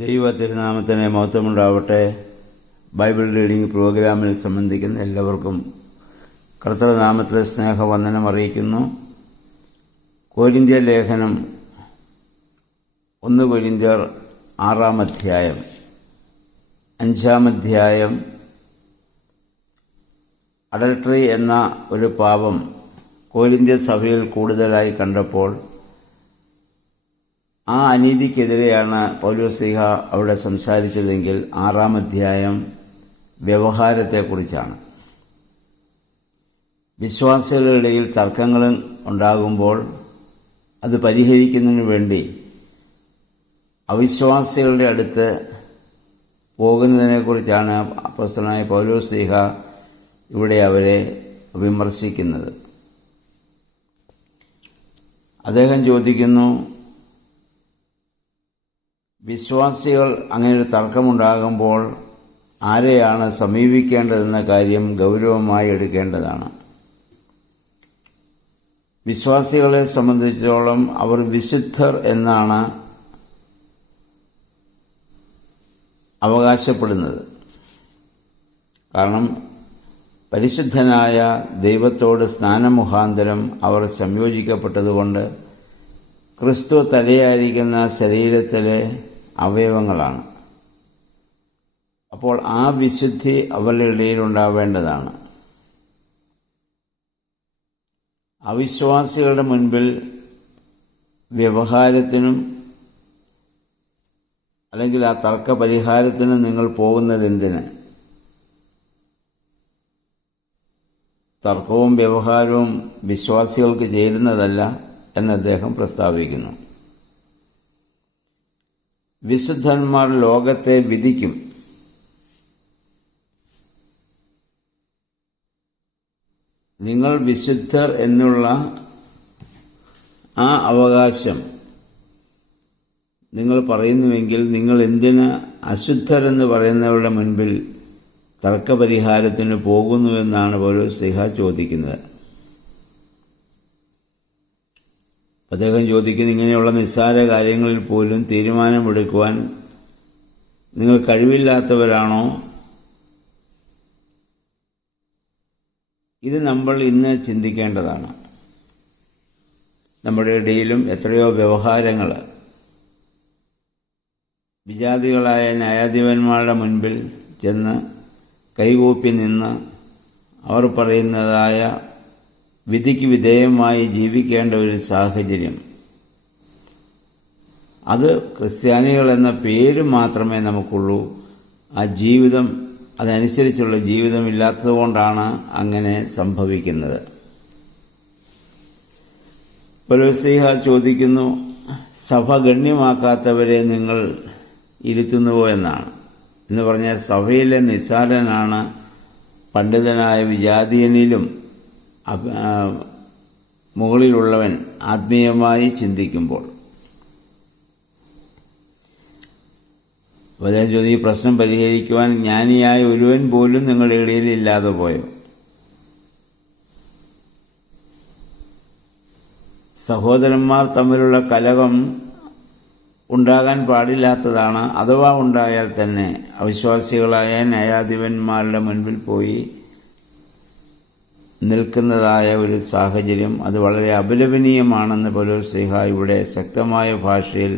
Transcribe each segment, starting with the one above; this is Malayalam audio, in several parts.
ദൈവ തിരുനാമത്തിന് മഹത്വമുണ്ടാവട്ടെ. ബൈബിൾ റീഡിംഗ് പ്രോഗ്രാമിൽ സംബന്ധിക്കുന്ന എല്ലാവർക്കും കർത്തൃനാമത്തിലെ സ്നേഹവന്ദനം അറിയിക്കുന്നു. കൊരിന്ത്യർ ലേഖനം 1 കൊരിന്ത്യർ 6-ാം അധ്യായം 5-ാം അധ്യായം അഡൾട്ടറി എന്ന ഒരു പാപം കൊരിന്ത്യ സഭയിൽ കൂടുതലായി കണ്ടപ്പോൾ ആ അനീതിക്കെതിരെയാണ് പൗലോസ്ലീഹ അവിടെ സംസാരിച്ചതെങ്കിൽ 6-ാം അധ്യായം വ്യവഹാരത്തെക്കുറിച്ചാണ്. വിശ്വാസികളുടെ ഇടയിൽ തർക്കങ്ങൾ ഉണ്ടാകുമ്പോൾ അത് പരിഹരിക്കുന്നതിന് വേണ്ടി അവിശ്വാസികളുടെ അടുത്ത് പോകുന്നതിനെക്കുറിച്ചാണ് അപ്പോസ്തലനായ പൗലോസ്ലീഹ ഇവിടെ അവരെ വിമർശിക്കുന്നത്. അദ്ദേഹം ചോദിക്കുന്നു, വിശ്വാസികൾ അങ്ങനെയൊരു തർക്കമുണ്ടാകുമ്പോൾ ആരെയാണ് സമീപിക്കേണ്ടതെന്ന കാര്യം ഗൗരവമായി എടുക്കേണ്ടതാണ്. വിശ്വാസികളെ സംബന്ധിച്ചിടത്തോളം അവർ വിശുദ്ധർ എന്നാണ് അവകാശപ്പെടുന്നത്. കാരണം പരിശുദ്ധനായ ദൈവത്തോട് സ്നാനമുഖാന്തരം അവർ സംയോജിക്കപ്പെട്ടതുകൊണ്ട് ക്രിസ്തു തലയായിരിക്കുന്ന ശരീരത്തിലെ അവയവങ്ങളാണ്. അപ്പോൾ ആ വിശുദ്ധി അവരുടെ ഇടയിൽ ഉണ്ടാവേണ്ടതാണ്. അവിശ്വാസികളുടെ മുൻപിൽ വ്യവഹാരത്തിനും അല്ലെങ്കിൽ ആ തർക്ക പരിഹാരത്തിനും നിങ്ങൾ പോകുന്നതെന്തിന്? തർക്കവും വ്യവഹാരവും വിശ്വാസികൾക്ക് ചേരുന്നതല്ല എന്ന് അദ്ദേഹം പ്രസ്താവിക്കുന്നു. വിശുദ്ധന്മാർ ലോകത്തെ വിധിക്കും. നിങ്ങൾ വിശുദ്ധർ എന്നുള്ള ആ അവകാശം നിങ്ങൾ പറയുന്നുവെങ്കിൽ നിങ്ങൾ എന്തിന് അശുദ്ധരെന്ന് പറയുന്നവരുടെ മുൻപിൽ തർക്കപരിഹാരത്തിന് പോകുന്നുവെന്നാണ് പൗലോസ്ലീഹ ചോദിക്കുന്നത്. അദ്ദേഹം ചോദിക്കുന്നു, ഇങ്ങനെയുള്ള നിസ്സാര കാര്യങ്ങളിൽ പോലും തീരുമാനമെടുക്കുവാൻ നിങ്ങൾ കഴിവില്ലാത്തവരാണോ? ഇത് നമ്മൾ ഇന്ന് ചിന്തിക്കേണ്ടതാണ്. നമ്മുടെ ഇടയിലും എത്രയോ വ്യവഹാരങ്ങൾ വിജാതികളായ ന്യായാധിപന്മാരുടെ മുൻപിൽ ചെന്ന് കൈകൂപ്പി നിന്ന് അവർ പറയുന്നതായ വിധിക്ക് വിധേയമായി ജീവിക്കേണ്ട ഒരു സാഹചര്യം, അത് ക്രിസ്ത്യാനികൾ എന്ന പേര് മാത്രമേ നമുക്കുള്ളൂ. ആ ജീവിതം, അതനുസരിച്ചുള്ള ജീവിതമില്ലാത്തതുകൊണ്ടാണ് അങ്ങനെ സംഭവിക്കുന്നത്. പൗലോസ്ലീഹ ചോദിക്കുന്നു, സഭ ഗണ്യമാക്കാത്തവരെ നിങ്ങൾ ഇരുത്തുന്നുവോ എന്നാണ്. എന്ന് പറഞ്ഞാൽ സഭയിലെ നിസ്സാരനാണ് പണ്ഡിതനായ വിജാതീയനിലും മുകളിലുള്ളവൻ ആത്മീയമായി ചിന്തിക്കുമ്പോൾ. അദ്ദേഹം ചോദിച്ചു, ഈ പ്രശ്നം പരിഹരിക്കുവാൻ ജ്ഞാനിയായ ഒരുവൻ പോലും നിങ്ങളുടെ ഇടയിൽ ഇല്ലാതെ പോയോ? സഹോദരന്മാർ തമ്മിലുള്ള കലഹം ഉണ്ടാകാൻ പാടില്ലാത്തതാണ്. അഥവാ ഉണ്ടായാൽ തന്നെ അവിശ്വാസികളായ ന്യായാധിപന്മാരുടെ മുൻപിൽ പോയി നിൽക്കുന്നതായ ഒരു സാഹചര്യം, അത് വളരെ അപലപനീയമാണെന്ന് പൗലോസ്ലീഹ ഇവിടെ ശക്തമായ ഭാഷയിൽ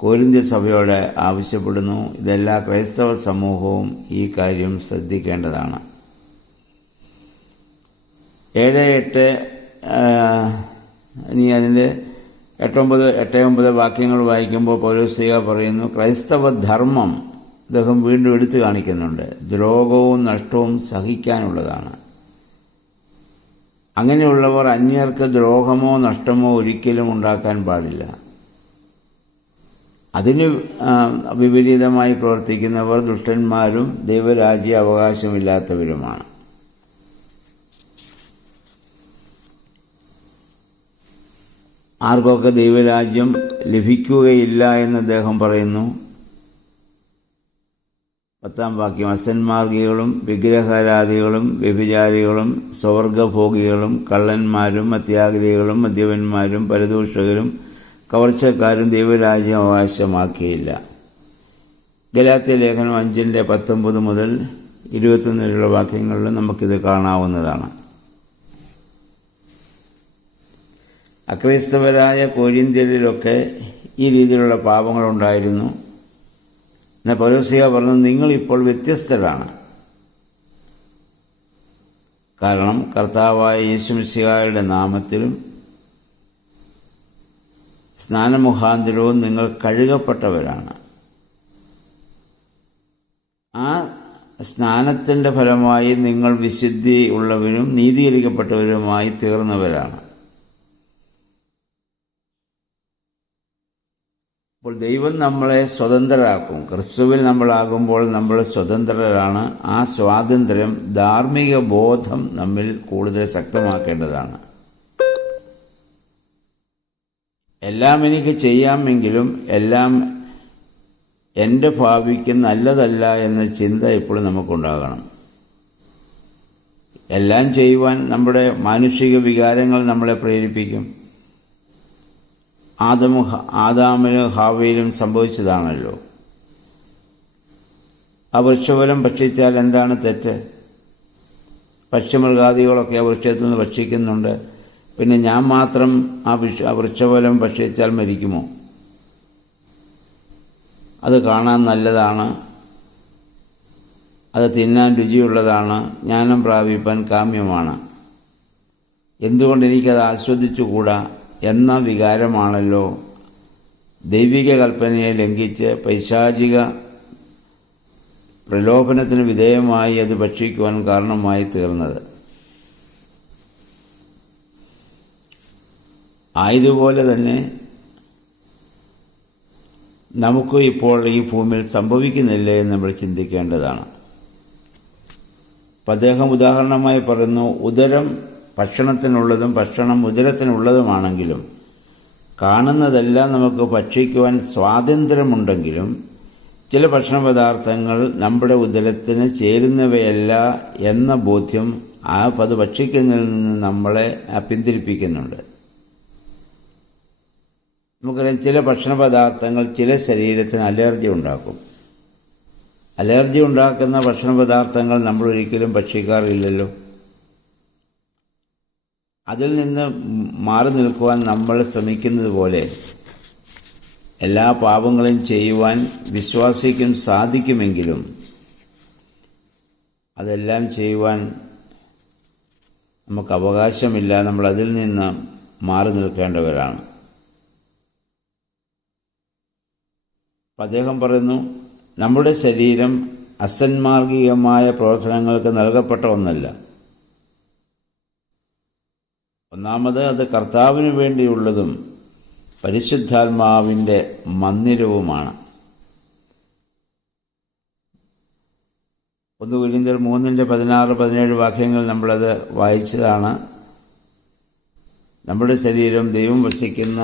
കൊരിന്ത്യ സഭയോട് ആവശ്യപ്പെടുന്നു. ഇതെല്ലാ ക്രൈസ്തവ സമൂഹവും ഈ കാര്യം ശ്രദ്ധിക്കേണ്ടതാണ്. 7-8 ഇനി അതിൻ്റെ 8-9 വാക്യങ്ങൾ വായിക്കുമ്പോൾ പൗലോസ്ലീഹ പറയുന്നു, ക്രൈസ്തവ ധർമ്മം അദ്ദേഹം വീണ്ടും എടുത്തു കാണിക്കുന്നുണ്ട്. ദ്രോഹവും നഷ്ടവും സഹിക്കാനുള്ളതാണ്. അങ്ങനെയുള്ളവർ അന്യർക്ക് ദ്രോഹമോ നഷ്ടമോ ഒരിക്കലും ഉണ്ടാക്കാൻ പാടില്ല. അതിന് വിപരീതമായി പ്രവർത്തിക്കുന്നവർ ദുഷ്ടന്മാരും ദൈവരാജ്യ അവകാശമില്ലാത്തവരുമാണ്. ആർക്കൊക്കെ ദൈവരാജ്യം ലഭിക്കുകയില്ല എന്ന് അദ്ദേഹം പറയുന്നു. 10-ാം വാക്യം, അസന്മാർഗികളും വിഗ്രഹാരാധികളും വ്യഭിചാരികളും സ്വർഗഭോഗികളും കള്ളന്മാരും അത്യാഗ്രഹികളും മദ്യപന്മാരും പരദൂഷകരും കവർച്ചക്കാരും ദൈവരാജ്യം അവകാശമാക്കിയില്ല. ഗലാത്യ ലേഖനം 5:19 മുതൽ 21 വരെയുള്ള വാക്യങ്ങളിൽ നമുക്കിത് കാണാവുന്നതാണ്. അക്രൈസ്തവരായ കൊരിന്ത്യരിലൊക്കെ ഈ രീതിയിലുള്ള പാപങ്ങളുണ്ടായിരുന്നു. എന്നാൽ പൗലോസ് പറഞ്ഞു, നിങ്ങളിപ്പോൾ വ്യത്യസ്തരാണ്. കാരണം കർത്താവായ യേശുമിശിഹായുടെ നാമത്തിലും സ്നാനമുഖാന്തരവും നിങ്ങൾ കഴുകപ്പെട്ടവരാണ്. ആ സ്നാനത്തിൻ്റെ ഫലമായി നിങ്ങൾ വിശുദ്ധി ഉള്ളവരും നീതീകരിക്കപ്പെട്ടവരുമായി തീർന്നവരാണ്. അപ്പോൾ ദൈവം നമ്മളെ സ്വതന്ത്രരാക്കും. ക്രിസ്തുവിൽ നമ്മളാകുമ്പോൾ നമ്മൾ സ്വതന്ത്രരാണ്. ആ സ്വാതന്ത്ര്യം, ധാർമ്മിക ബോധം നമ്മിൽ കൂടുതൽ ശക്തമാക്കേണ്ടതാണ്. എല്ലാം എനിക്ക് ചെയ്യാമെങ്കിലും എല്ലാം എൻ്റെ ഭാവിക്ക് നല്ലതല്ല എന്ന ചിന്ത എപ്പോഴും നമുക്കുണ്ടാകണം. എല്ലാം ചെയ്യുവാൻ നമ്മുടെ മാനുഷിക വികാരങ്ങൾ നമ്മളെ പ്രേരിപ്പിക്കും. ആദാമിനും ഹാവയിലും സംഭവിച്ചതാണല്ലോ. ആ വൃക്ഷഫലം ഭക്ഷിച്ചാൽ എന്താണ് തെറ്റ്? പക്ഷിമൃഗാദികളൊക്കെ ആ വൃക്ഷത്തിൽ നിന്ന് ഭക്ഷിക്കുന്നുണ്ട്. പിന്നെ ഞാൻ മാത്രം ആ വൃക്ഷഫലം ഭക്ഷിച്ചാൽ മരിക്കുമോ? അത് കാണാൻ നല്ലതാണ്, അത് തിന്നാൻ രുചിയുള്ളതാണ്, ജ്ഞാനം പ്രാപിപ്പാൻ കാമ്യമാണ്. എന്തുകൊണ്ട് എനിക്കത് ആസ്വദിച്ചുകൂടാ എന്ന വികാരമാണല്ലോ ദൈവിക കൽപ്പനയെ ലംഘിച്ച് പൈശാചിക പ്രലോഭനത്തിന് വിധേയമായി അത് ഭക്ഷിക്കുവാൻ കാരണമായി തീർന്നത്. ആയതുപോലെ തന്നെ നമുക്ക് ഇപ്പോൾ ഈ ഭൂമിയിൽ സംഭവിക്കുന്നില്ലേ എന്ന് നമ്മൾ ചിന്തിക്കേണ്ടതാണ്. അപ്പം അദ്ദേഹം ഉദാഹരണമായി പറയുന്നു, ഉദരം ഭക്ഷണത്തിനുള്ളതും ഭക്ഷണം ഉദരത്തിനുള്ളതുമാണെങ്കിലും കാണുന്നതെല്ലാം നമുക്ക് ഭക്ഷിക്കുവാൻ സ്വാതന്ത്ര്യമുണ്ടെങ്കിലും ചില ഭക്ഷണപദാർത്ഥങ്ങൾ നമ്മുടെ ഉദരത്തിന് ചേരുന്നവയല്ല എന്ന ബോധ്യം അത് ഭക്ഷിക്കുന്നതിൽ നിന്ന് നമ്മളെ പിന്തിരിപ്പിക്കുന്നുണ്ട്. നമുക്കറിയാം, ചില ഭക്ഷണപദാർത്ഥങ്ങൾ ചില ശരീരത്തിന് അലർജി ഉണ്ടാക്കും. അലർജി ഉണ്ടാക്കുന്ന ഭക്ഷണപദാർത്ഥങ്ങൾ നമ്മൾ ഒരിക്കലും ഭക്ഷിക്കാറില്ലല്ലോ. അതിൽ നിന്ന് മാറി നിൽക്കുവാൻ നമ്മൾ ശ്രമിക്കുന്നത് പോലെ എല്ലാ പാപങ്ങളും ചെയ്യുവാൻ വിശ്വാസിക്കും സാധിക്കുമെങ്കിലും അതെല്ലാം ചെയ്യുവാൻ നമുക്ക് അവകാശമില്ല. നമ്മൾ അതിൽ നിന്ന് മാറി നിൽക്കേണ്ടവരാണ്. അദ്ദേഹം പറയുന്നു, നമ്മുടെ ശരീരം അസന്മാർഗികമായ പ്രവർത്തനങ്ങൾക്ക് നൽകപ്പെട്ട ഒന്നല്ല. ഒന്നാമത് അത് കർത്താവിന് വേണ്ടിയുള്ളതും പരിശുദ്ധാത്മാവിൻ്റെ മന്ദിരവുമാണ്. 1 കൊരിന്ത്യർ 3:16-17 വാക്യങ്ങൾ നമ്മളത് വായിച്ചതാണ്. നമ്മുടെ ശരീരം ദൈവം വസിക്കുന്ന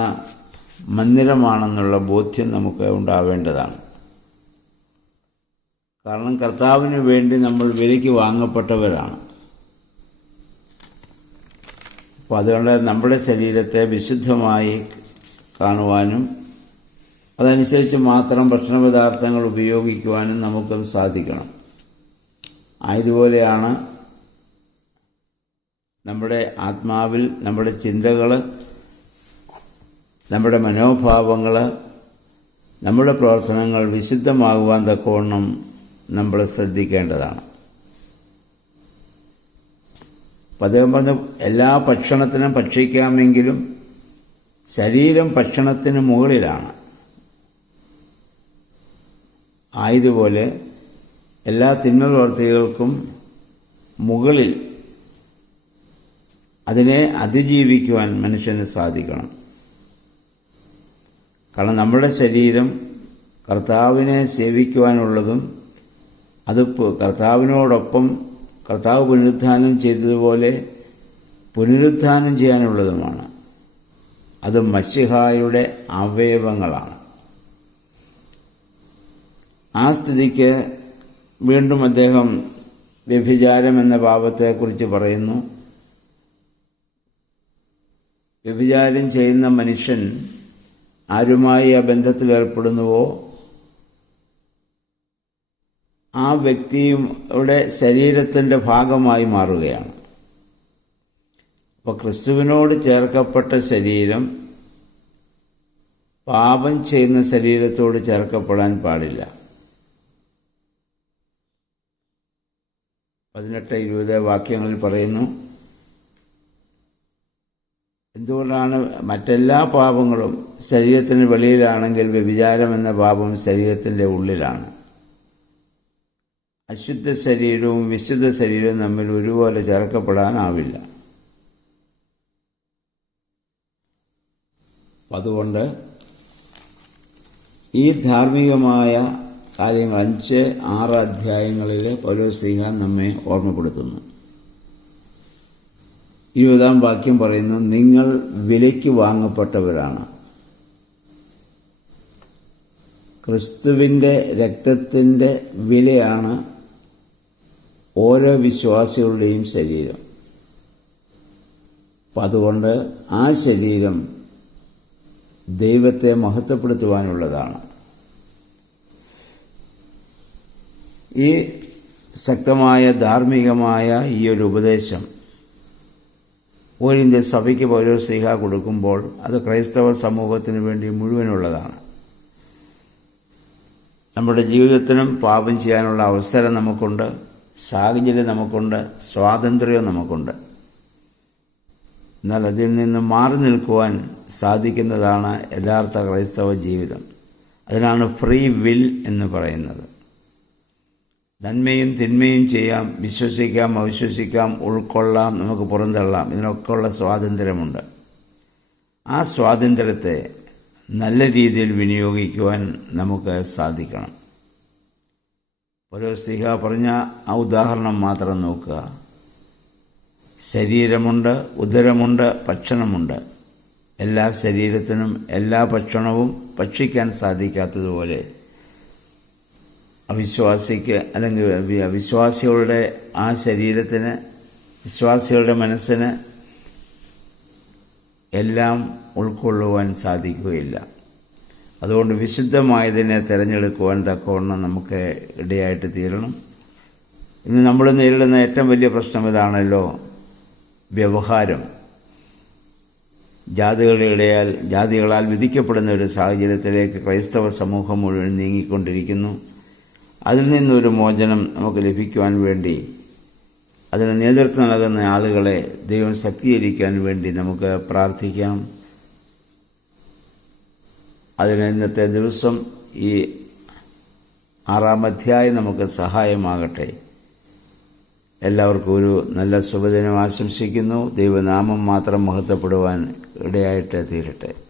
മന്ദിരമാണെന്നുള്ള ബോധ്യം നമുക്ക് ഉണ്ടാവേണ്ടതാണ്. കാരണം കർത്താവിന് വേണ്ടി നമ്മൾ വിലയ്ക്ക് വാങ്ങപ്പെട്ടവരാണ്. അപ്പോൾ അതുകൊണ്ട് നമ്മുടെ ശരീരത്തെ വിശുദ്ധമായി കാണുവാനും അതനുസരിച്ച് മാത്രം ഭക്ഷണപദാർത്ഥങ്ങൾ ഉപയോഗിക്കുവാനും നമുക്കും സാധിക്കണം. ആയതുപോലെയാണ് നമ്മുടെ ആത്മാവിൽ നമ്മുടെ ചിന്തകൾ, നമ്മുടെ മനോഭാവങ്ങൾ, നമ്മുടെ പ്രവർത്തനങ്ങൾ വിശുദ്ധമാകുവാൻ തക്കവണ്ണം നമ്മൾ ശ്രദ്ധിക്കേണ്ടതാണ്. അപ്പം അദ്ദേഹം പറഞ്ഞു, എല്ലാ ഭക്ഷണത്തിനും ഭക്ഷിക്കാമെങ്കിലും ശരീരം ഭക്ഷണത്തിന് മുകളിലാണ്. ആയതുപോലെ എല്ലാ തിന്മപ്രവർത്തികൾക്കും മുകളിൽ അതിനെ അതിജീവിക്കുവാൻ മനുഷ്യന് സാധിക്കണം. കാരണം നമ്മുടെ ശരീരം കർത്താവിനെ സേവിക്കുവാനുള്ളതും അത് കർത്താവിനോടൊപ്പം കർത്താവ് പുനരുത്ഥാനം ചെയ്തതുപോലെ പുനരുത്ഥാനം ചെയ്യാനുള്ളതുമാണ്. അത് മശിഹായുടെ അവയവങ്ങളാണ്. ആ സ്ഥിതിക്ക് വീണ്ടും അദ്ദേഹം വ്യഭിചാരം എന്ന പാപത്തെക്കുറിച്ച് പറയുന്നു. വ്യഭിചാരം ചെയ്യുന്ന മനുഷ്യൻ ആരുമായി ആ ബന്ധത്തിൽ ഏർപ്പെടുന്നുവോ ആ വ്യക്തിയുടെ ശരീരത്തിൻ്റെ ഭാഗമായി മാറുകയാണ്. അപ്പോൾ ക്രിസ്തുവിനോട് ചേർക്കപ്പെട്ട ശരീരം പാപം ചെയ്യുന്ന ശരീരത്തോട് ചേർക്കപ്പെടാൻ പാടില്ല. 18-20 വാക്യങ്ങളിൽ പറയുന്നു, എന്തുകൊണ്ടാണ് മറ്റെല്ലാ പാപങ്ങളും ശരീരത്തിന് വെളിയിലാണെങ്കിൽ വ്യഭിചാരം എന്ന പാപം ശരീരത്തിൻ്റെ ഉള്ളിലാണ്. അശുദ്ധ ശരീരവും വിശുദ്ധ ശരീരവും തമ്മിൽ ഒരുപോലെ ചേർക്കപ്പെടാനാവില്ല. അതുകൊണ്ട് ഈ ധാർമ്മികമായ കാര്യങ്ങൾ 5-6 അധ്യായങ്ങളിൽ പൗലോസ്ലീഹ നമ്മെ ഓർമ്മപ്പെടുത്തുന്നു. 20-ാം വാക്യം പറയുന്നു, നിങ്ങൾ വിലയ്ക്ക് വാങ്ങപ്പെട്ടവരാണ്. ക്രിസ്തുവിൻ്റെ രക്തത്തിൻ്റെ വിലയാണ് ഓരോ വിശ്വാസികളുടെയും ശരീരം. അപ്പം അതുകൊണ്ട് ആ ശരീരം ദൈവത്തെ മഹത്വപ്പെടുത്തുവാനുള്ളതാണ്. ഈ ശക്തമായ ധാർമ്മികമായ ഈ ഒരു ഉപദേശം കൊരിന്ത്യർ സഭയ്ക്ക് പൗലോസ്ലീഹ കൊടുക്കുമ്പോൾ അത് ക്രൈസ്തവ സമൂഹത്തിന് വേണ്ടി മുഴുവനുള്ളതാണ്. നമ്മുടെ ജീവിതത്തിനും പാപം ചെയ്യാനുള്ള അവസരം നമുക്കുണ്ട്, സാഹചര്യം നമുക്കുണ്ട്, സ്വാതന്ത്ര്യവും നമുക്കുണ്ട്. എന്നാൽ അതിൽ നിന്ന് മാറി നിൽക്കുവാൻ സാധിക്കുന്നതാണ് യഥാർത്ഥ ക്രൈസ്തവ ജീവിതം. അതിനാണ് ഫ്രീ വിൽ എന്ന് പറയുന്നത്. നന്മയും തിന്മയും ചെയ്യാം, വിശ്വസിക്കാം, അവിശ്വസിക്കാം, ഉൾക്കൊള്ളാം, നമുക്ക് പുറന്തള്ളാം. ഇതിനൊക്കെയുള്ള സ്വാതന്ത്ര്യമുണ്ട്. ആ സ്വാതന്ത്ര്യത്തെ നല്ല രീതിയിൽ വിനിയോഗിക്കുവാൻ നമുക്ക് സാധിക്കണം. പൗലോസ്ലീഹ പറഞ്ഞ ആ ഉദാഹരണം മാത്രം നോക്കുക. ശരീരമുണ്ട്, ഉദരമുണ്ട്, ഭക്ഷണമുണ്ട്. എല്ലാ ശരീരത്തിനും എല്ലാ ഭക്ഷണവും ഭക്ഷിക്കാൻ സാധിക്കാത്തതുപോലെ അവിശ്വാസിക്ക് അല്ലെങ്കിൽ വിശ്വാസികളുടെ ആ ശരീരത്തിന്, വിശ്വാസികളുടെ മനസ്സിന് എല്ലാം ഉൾക്കൊള്ളുവാൻ സാധിക്കുകയില്ല. അതുകൊണ്ട് വിശുദ്ധമായതിനെ തിരഞ്ഞെടുക്കുവാൻ തക്കവണ്ണം നമുക്ക് ഇടയായിട്ട് തീരണം. ഇന്ന് നമ്മൾ നേരിടുന്ന ഏറ്റവും വലിയ പ്രശ്നം ഇതാണല്ലോ, വ്യവഹാരം. ജാതികളാൽ വിധിക്കപ്പെടുന്ന ഒരു സാഹചര്യത്തിലേക്ക് ക്രൈസ്തവ സമൂഹം മുഴുവൻ നീങ്ങിക്കൊണ്ടിരിക്കുന്നു. അതിൽ നിന്നൊരു മോചനം നമുക്ക് ലഭിക്കുവാൻ വേണ്ടി, അതിന് നേതൃത്വം നൽകുന്ന ആളുകളെ ദൈവം ശക്തീകരിക്കാൻ വേണ്ടി നമുക്ക് പ്രാർത്ഥിക്കാം. അതിന് ഇന്നത്തെ ദിവസം ഈ 6-ാം അധ്യായം നമുക്ക് സഹായമാകട്ടെ. എല്ലാവർക്കും ഒരു നല്ല ശുഭദിനം ആശംസിക്കുന്നു. ദൈവനാമം മാത്രം മഹത്വപ്പെടുവാൻ ഇടയായിട്ട് തീരട്ടെ.